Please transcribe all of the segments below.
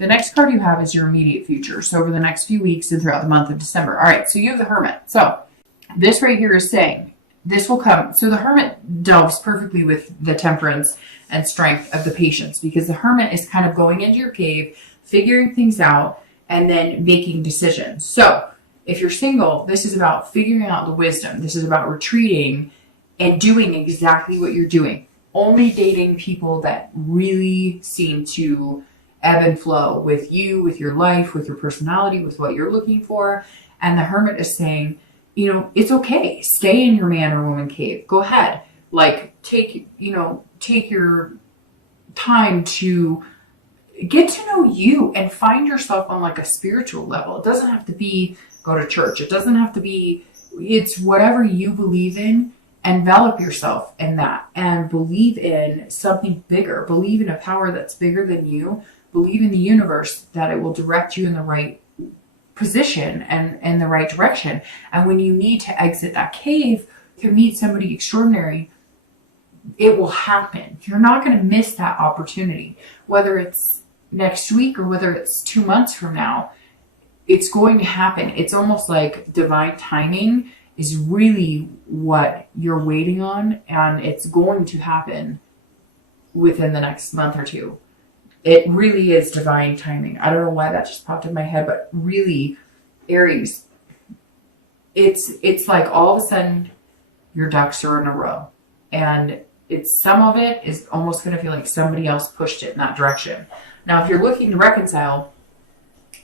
the next card you have is your immediate future. So over the next few weeks and throughout the month of December. All right, so you have the Hermit. So this right here is saying this will come. So the Hermit delves perfectly with the temperance and strength of the patience, because the Hermit is kind of going into your cave, figuring things out, and then making decisions. So if you're single, this is about figuring out the wisdom. This is about retreating and doing exactly what you're doing. Only dating people that really seem to ebb and flow with you, with your life, with your personality, with what you're looking for. And the Hermit is saying, you know, it's okay. Stay in your man or woman cave. Go ahead. Like, take your time to get to know you and find yourself on like a spiritual level. It doesn't have to be go to church. It doesn't have to be, it's whatever you believe in. Envelop yourself in that and believe in something bigger. Believe in a power that's bigger than you. Believe in the universe that it will direct you in the right position and in the right direction. And when you need to exit that cave to meet somebody extraordinary, it will happen. You're not going to miss that opportunity. Whether it's next week or whether it's 2 months from now, it's going to happen. It's almost like divine timing is really what you're waiting on, and it's going to happen within the next month or two. It really is divine timing. I don't know why that just popped in my head, but really, Aries, it's like all of a sudden your ducks are in a row, and it's some of it is almost going to feel like somebody else pushed it in that direction. Now, if you're looking to reconcile,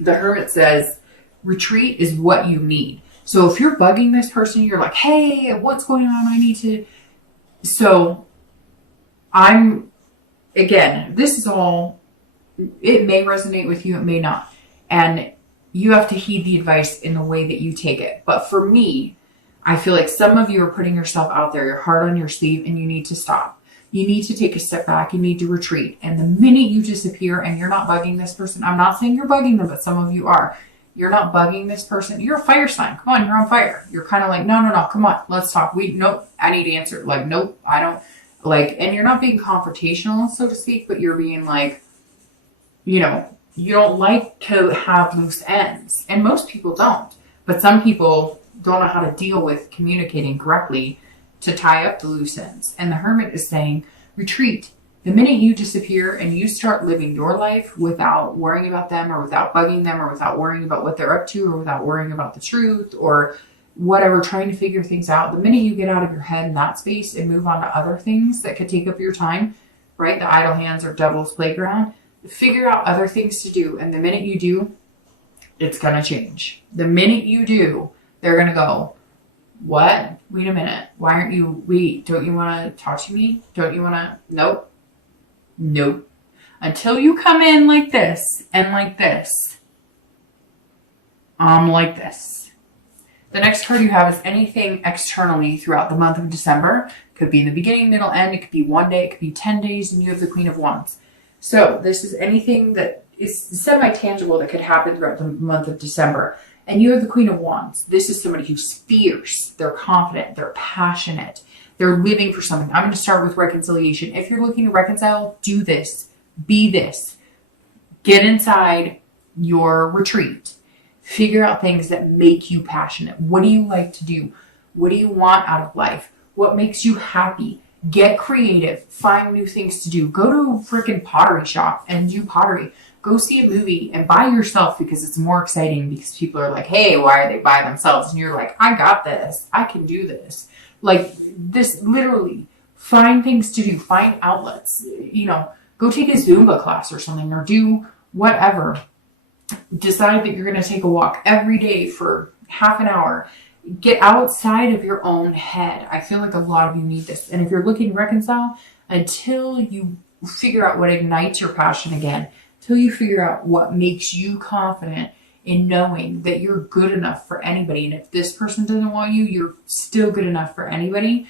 the Hermit says retreat is what you need. So if you're bugging this person, you're like, hey, what's going on? I need to. So again, this is all, it may resonate with you, it may not. And you have to heed the advice in the way that you take it. But for me, I feel like some of you are putting yourself out there, your heart on your sleeve, and you need to stop. You need to take a step back. You need to retreat. And the minute you disappear and you're not bugging this person, I'm not saying you're bugging them, but some of you are. You're not bugging this person. You're a fire sign. Come on, you're on fire. You're kind of like, no, come on, let's talk. Nope, I need to answer. Like, nope, I don't. Like, and you're not being confrontational, so to speak, but you're being like, you don't like to have loose ends. And most people don't. But some people don't know how to deal with communicating correctly to tie up the loose ends. And the Hermit is saying, retreat. The minute you disappear and you start living your life without worrying about them or without bugging them or without worrying about what they're up to or without worrying about the truth or whatever, trying to figure things out, the minute you get out of your head in that space and move on to other things that could take up your time, right? The idle hands or devil's playground, figure out other things to do. And the minute you do, it's going to change. The minute you do, they're going to go, what? Wait a minute. Why aren't you, don't you want to talk to me? Don't you want to, nope. Until you come in like this and like this, like this. The next card you have is anything externally throughout the month of December. Could be in the beginning, middle, end. It could be 1 day. It could be 10 days. And you have the Queen of Wands. So this is anything that is semi-tangible that could happen throughout the month of December. And you have the Queen of Wands. This is somebody who's fierce. They're confident. They're passionate. They're living for something. I'm going to start with reconciliation. If you're looking to reconcile, do this. Be this. Get inside your retreat. Figure out things that make you passionate. What do you like to do? What do you want out of life? What makes you happy? Get creative. Find new things to do. Go to a freaking pottery shop and do pottery. Go see a movie and by yourself because it's more exciting because people are like, hey, why are they by themselves? And you're like, I got this. I can do this. Like this, literally find things to do, find outlets, go take a Zumba class or something or do whatever. Decide that you're going to take a walk every day for half an hour. Get outside of your own head. I feel like a lot of you need this. And if you're looking to reconcile, until you figure out what ignites your passion again, until you figure out what makes you confident in knowing that you're good enough for anybody. And if this person doesn't want you, you're still good enough for anybody.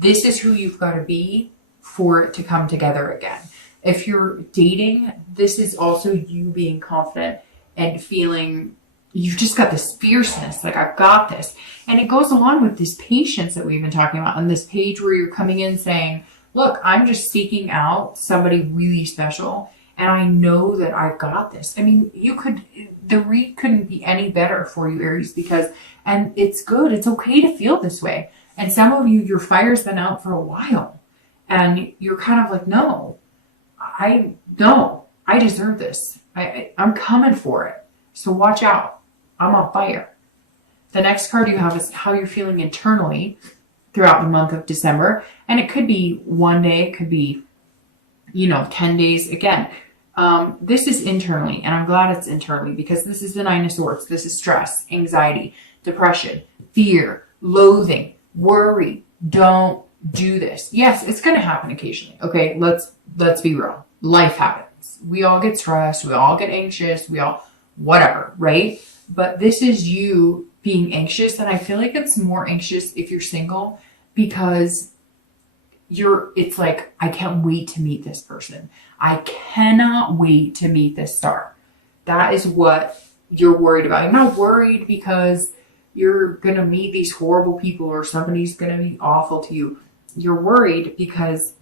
This is who you've got to be for it to come together again. If you're dating, this is also you being confident and feeling you've just got this fierceness, like I've got this. And it goes along with this patience that we've been talking about on this page where you're coming in saying, look, I'm just seeking out somebody really special. And I know that I've got this. I mean, the read couldn't be any better for you, Aries, and it's good. It's okay to feel this way. And some of you, your fire's been out for a while. And you're kind of like, no, I deserve this. I'm coming for it. So watch out. I'm on fire. The next card you have is how you're feeling internally throughout the month of December. And it could be one day, it could be, 10 days. Again, this is internally, and I'm glad it's internally because this is the Nine of Swords. This is stress, anxiety, depression, fear, loathing, worry. Don't do this. Yes, it's going to happen occasionally. Okay, let's be real. Life happens. We all get stressed. We all get anxious. We all, whatever, right? But this is you being anxious. And I feel like it's more anxious if you're single because it's like, I can't wait to meet this person. I cannot wait to meet this star. That is what you're worried about. You're not worried because you're going to meet these horrible people or somebody's going to be awful to you. You're worried because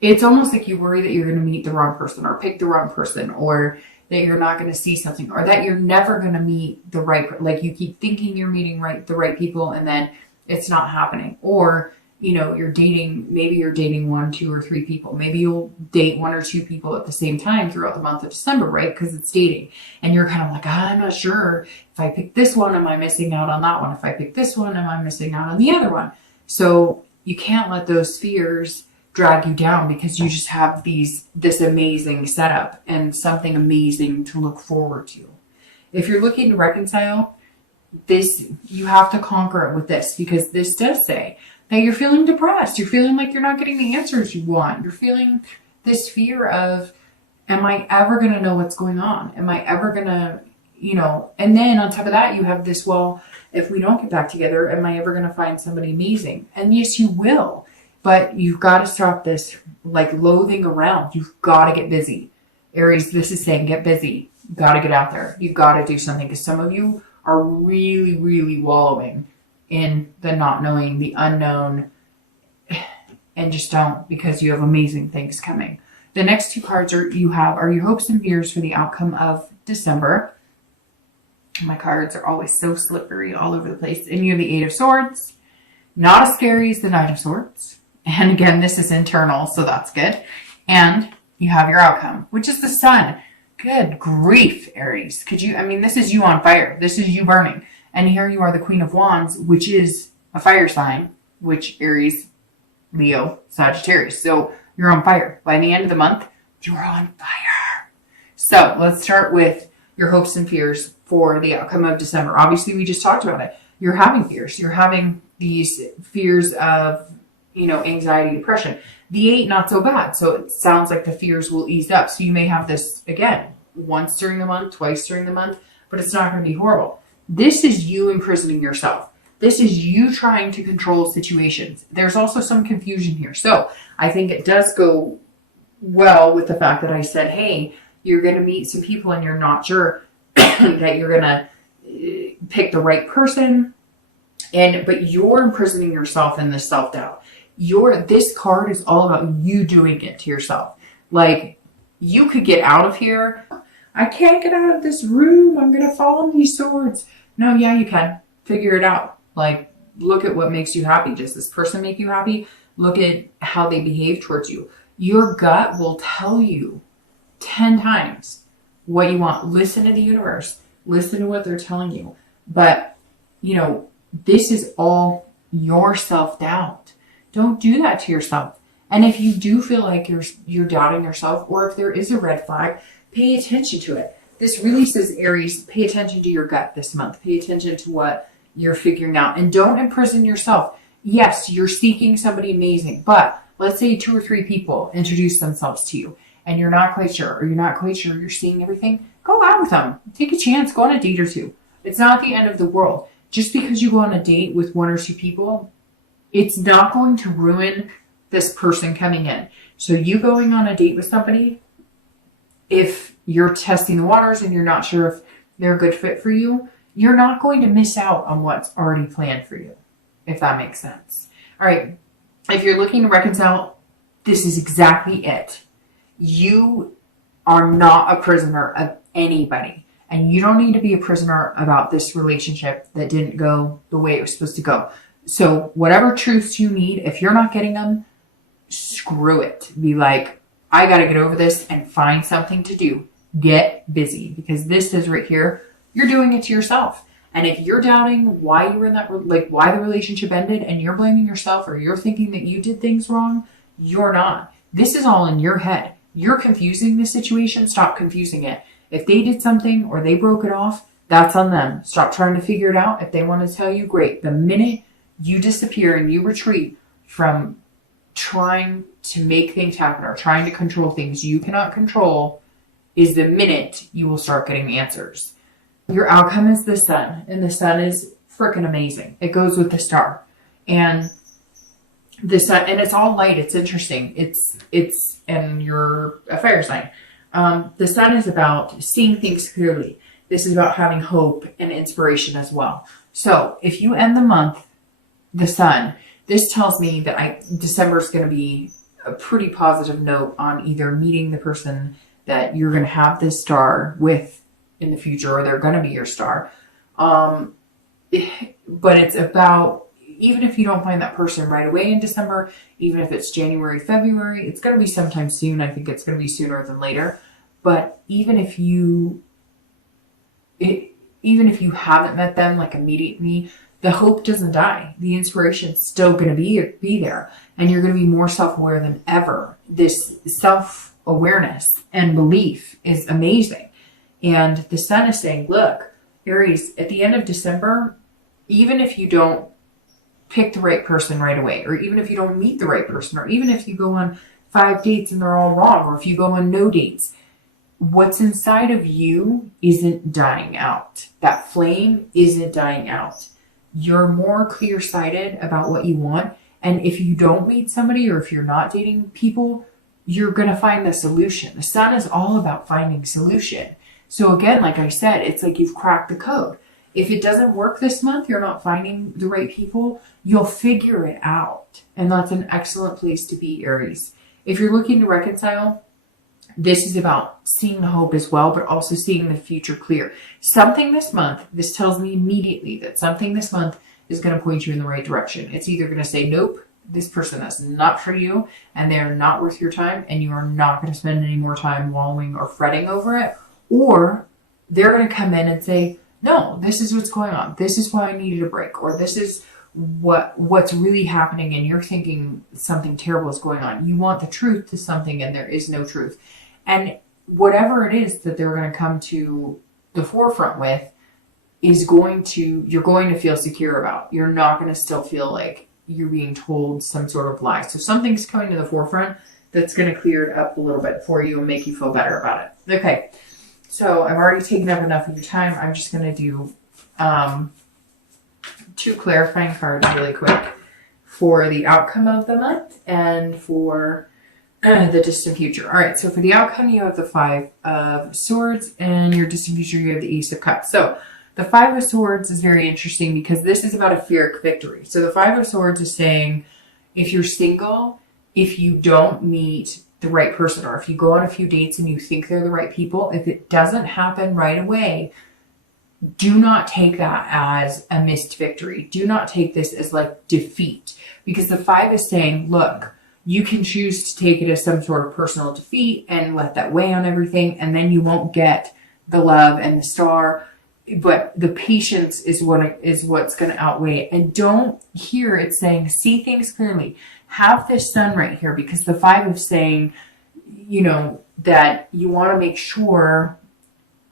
it's almost like you worry that you're going to meet the wrong person or pick the wrong person, or that you're not going to see something, or that you're never going to meet the right, like you keep thinking you're meeting the right people and then it's not happening. Or, maybe you're dating 1, 2, or 3 people. Maybe you'll date 1 or 2 people at the same time throughout the month of December, right? Because it's dating. And you're kind of like, I'm not sure. If I pick this one, am I missing out on that one? If I pick this one, am I missing out on the other one? So you can't let those fears drag you down because you just have this amazing setup and something amazing to look forward to. If you're looking to reconcile this, you have to conquer it with this, because this does say that you're feeling depressed. You're feeling like you're not getting the answers you want. You're feeling this fear of, am I ever going to know what's going on? Am I ever going to, and then on top of that, you have this, well, if we don't get back together, am I ever going to find somebody amazing? And yes, you will. But you've got to stop this like loathing around. You've got to get busy. Aries, this is saying get busy. You've got to get out there. You've got to do something, because some of you are really, really wallowing in the not knowing, the unknown, and just don't, because you have amazing things coming. The next 2 cards are your hopes and fears for the outcome of December. My cards are always so slippery all over the place. And you have the 8 of Swords. Not as scary as the Knight of Swords. And again, this is internal, so that's good. And you have your outcome, which is the Sun. Good grief, Aries. This is you on fire. This is you burning. And here you are, the Queen of Wands, which is a fire sign, which Aries, Leo, Sagittarius. So you're on fire. By the end of the month, you're on fire. So let's start with your hopes and fears for the outcome of December. Obviously, we just talked about it. You're having fears. You're having these fears of, anxiety, depression. The 8, not so bad. So it sounds like the fears will ease up. So you may have this, again, once during the month, twice during the month, but it's not going to be horrible. This is you imprisoning yourself. This is you trying to control situations. There's also some confusion here. So I think it does go well with the fact that I said, hey, you're going to meet some people and you're not sure that you're going to pick the right person. But you're imprisoning yourself in this self-doubt. This card is all about you doing it to yourself. Like, you could get out of here. I can't get out of this room. I'm going to fall on these swords. No, yeah, you can. Figure it out. Like, look at what makes you happy. Does this person make you happy? Look at how they behave towards you. Your gut will tell you 10 times what you want. Listen to the universe. Listen to what they're telling you. But, this is all your self-doubt. Don't do that to yourself. And if you do feel like you're doubting yourself, or if there is a red flag, pay attention to it. This really says, Aries, pay attention to your gut this month. Pay attention to what you're figuring out. And don't imprison yourself. Yes, you're seeking somebody amazing. But let's say 2 or 3 people introduce themselves to you and you're not quite sure, or you're not quite sure you're seeing everything. Go out with them. Take a chance. Go on a date or 2. It's not the end of the world. Just because you go on a date with 1 or 2 people, it's not going to ruin this person coming in. So you going on a date with somebody, if you're testing the waters and you're not sure if they're a good fit for you, you're not going to miss out on what's already planned for you, if that makes sense. All right. If you're looking to reconcile, this is exactly it. You are not a prisoner of anybody. And you don't need to be a prisoner about this relationship that didn't go the way it was supposed to go. So whatever truths you need, if you're not getting them, screw it. Be like, I got to get over this and find something to do. Get busy, because this is right here. You're doing it to yourself. And if you're doubting why you were in that, like why the relationship ended, and you're blaming yourself, or you're thinking that you did things wrong, you're not. This is all in your head. You're confusing the situation. Stop confusing it. If they did something or they broke it off, that's on them. Stop trying to figure it out. If they want to tell you, great. The minute you disappear and you retreat from trying to make things happen or trying to control things you cannot control is the minute you will start getting answers. Your outcome is the sun, and the sun is freaking amazing. It goes with the star. And the sun, and it's all light. It's interesting. And you're a fire sign. The sun is about seeing things clearly. This is about having hope and inspiration as well. So if you end the month, the sun, this tells me that December is going to be a pretty positive note on either meeting the person that you're going to have this star with in the future, or they're going to be your star. But it's about, even if you don't find that person right away in December, even if it's January, February, it's going to be sometime soon. I think it's going to be sooner than later. But even if you haven't met them like immediately, the hope doesn't die. The inspiration's still going to be there, and you're going to be more self-aware than ever. This self-awareness and belief is amazing. And the sun is saying, look, Aries, at the end of December, even if you don't pick the right person right away, or even if you don't meet the right person, or even if you go on 5 dates and they're all wrong, or if you go on no dates, what's inside of you isn't dying out. That flame isn't dying out. You're more clear-sighted about what you want. And if you don't meet somebody, or if you're not dating people, you're going to find the solution. The sun is all about finding solution. So again, like I said, it's like you've cracked the code. If it doesn't work this month, you're not finding the right people, you'll figure it out. And that's an excellent place to be, Aries. If you're looking to reconcile, this is about seeing the hope as well, but also seeing the future clear. Something this month, this tells me immediately that something this month is going to point you in the right direction. It's either going to say, nope, this person is not for you, and they're not worth your time, and you are not going to spend any more time wallowing or fretting over it. Or they're going to come in and say, no, this is what's going on. This is why I needed a break. Or this is what's really happening, and you're thinking something terrible is going on. You want the truth to something, and there is no truth. And whatever it is that they're going to come to the forefront with you're going to feel secure about. You're not going to still feel like you're being told some sort of lie. So something's coming to the forefront that's going to clear it up a little bit for you and make you feel better about it. Okay. So I've already taken up enough of your time. I'm just going to do 2 clarifying cards really quick for the outcome of the month and for the distant future. All right. So for the outcome, you have the 5 of Swords, and your distant future, you have the Ace of Cups. So the 5 of Swords is very interesting because this is about a Pyrrhic victory. So the 5 of Swords is saying, if you're single, if you don't meet the right person, or if you go on a few dates and you think they're the right people, if it doesn't happen right away, do not take that as a missed victory. Do not take this as like defeat, because the 5 is saying, look, you can choose to take it as some sort of personal defeat and let that weigh on everything, and then you won't get the love and the star, but the patience is what's going to outweigh it. And don't hear it saying, see things clearly. Have this sun right here, because the 5 is saying, that you want to make sure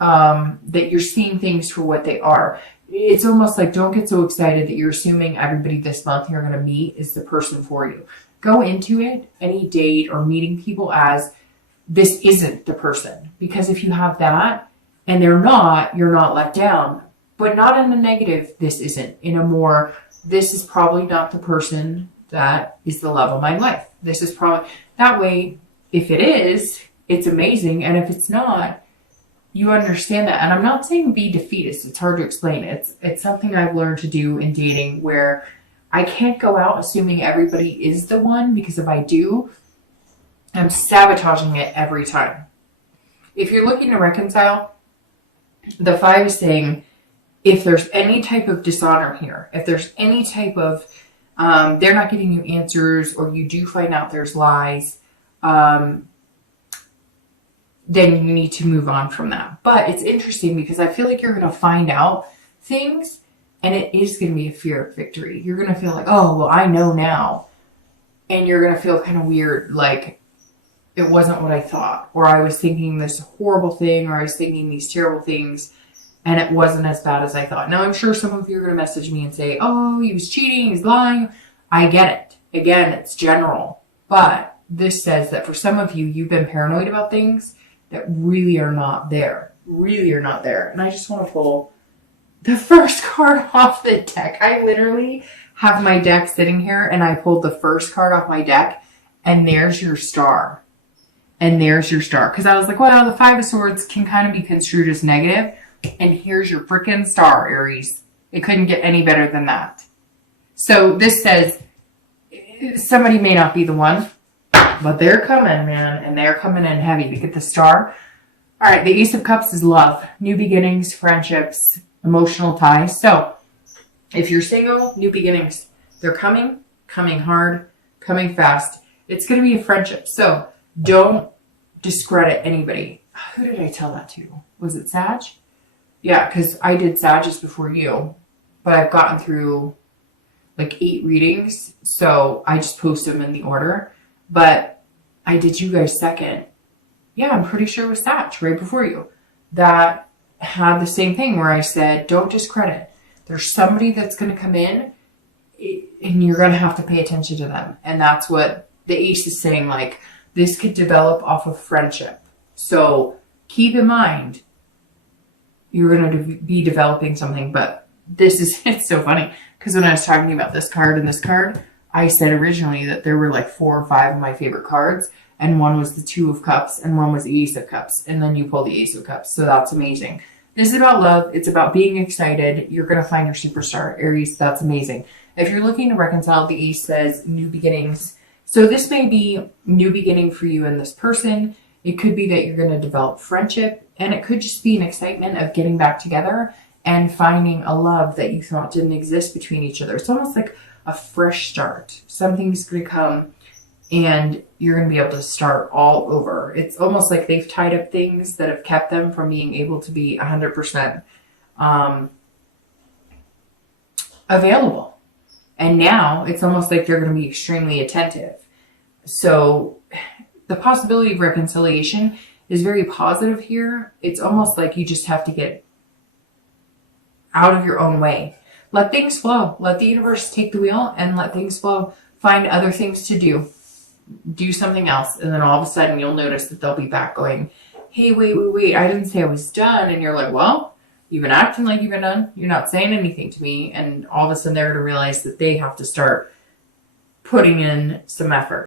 that you're seeing things for what they are. It's almost like, don't get so excited that you're assuming everybody this month you're going to meet is the person for you. Go into it, any date or meeting people, as this isn't the person. Because if you have that and they're not, you're not let down. But not in a negative, this isn't. In a more, this is probably not the person that is the love of my life. This is probably, that way, if it is, it's amazing. And if it's not, you understand that. And I'm not saying be defeatist. It's hard to explain. It's something I've learned to do in dating, where I can't go out assuming everybody is the one, because if I do, I'm sabotaging it every time. if you're looking to reconcile, the 5 is saying if there's any type of dishonor here, if there's any type of they're not getting you answers, or you do find out there's lies, then you need to move on from that. But it's interesting because I feel like you're going to find out things, and it is going to be a fear of victory. You're going to feel like, oh, well, I know now. And you're going to feel kind of weird, like it wasn't what I thought, or I was thinking this horrible thing, or I was thinking these terrible things, and it wasn't as bad as I thought. Now, I'm sure some of you are going to message me and say, oh, he was cheating, he's lying. I get it. Again, it's general. But this says that for some of you, you've been paranoid about things that really are not there. Really are not there. And I just want to pull the first card off the deck. I literally have my deck sitting here, and I pulled the first card off my deck, and there's your star. And there's your star. Because I was like, well, the 5 of Swords can kind of be construed as negative. And here's your freaking star, Aries. It couldn't get any better than that. So this says somebody may not be the one, but they're coming, man. And they're coming in heavy to get the star. All right, the Ace of Cups is love. New beginnings, friendships, emotional ties. So if you're single, new beginnings. They're coming hard, coming fast. It's going to be a friendship. So don't discredit anybody. Who did I tell that to? Was it Sag? Yeah, because I did Sag just before you, but I've gotten through like 8 readings, so I just post them in the order. But I did you guys second. Yeah, I'm pretty sure it was Sag right before you that had the same thing where I said, don't discredit. There's somebody that's going to come in, and you're going to have to pay attention to them. And that's what the Ace is saying, like, this could develop off of friendship. So keep in mind, you're going to be developing something. But this is, it's so funny, because when I was talking about this card and this card, I said originally that there were like 4 or 5 of my favorite cards, and one was the 2 of Cups, and one was the Ace of Cups, and then you pull the Ace of Cups. So that's amazing. This is about love. It's about being excited. You're going to find your superstar, Aries. That's amazing. If you're looking to reconcile, the Ace says new beginnings. So this may be new beginning for you and this person. It could be that you're going to develop friendship, and it could just be an excitement of getting back together and finding a love that you thought didn't exist between each other. It's almost like a fresh start. Something's going to come, and you're going to be able to start all over. It's almost like they've tied up things that have kept them from being able to be 100% available. And now it's almost like they're going to be extremely attentive. So the possibility of reconciliation is very positive here. It's almost like you just have to get out of your own way. Let things flow. Let the universe take the wheel and let things flow. Find other things to do. Do something else. And then all of a sudden you'll notice that they'll be back going, hey, wait. I didn't say I was done. And you're like, well, you've been acting like you've been done. You're not saying anything to me. And all of a sudden they're going to realize that they have to start putting in some effort.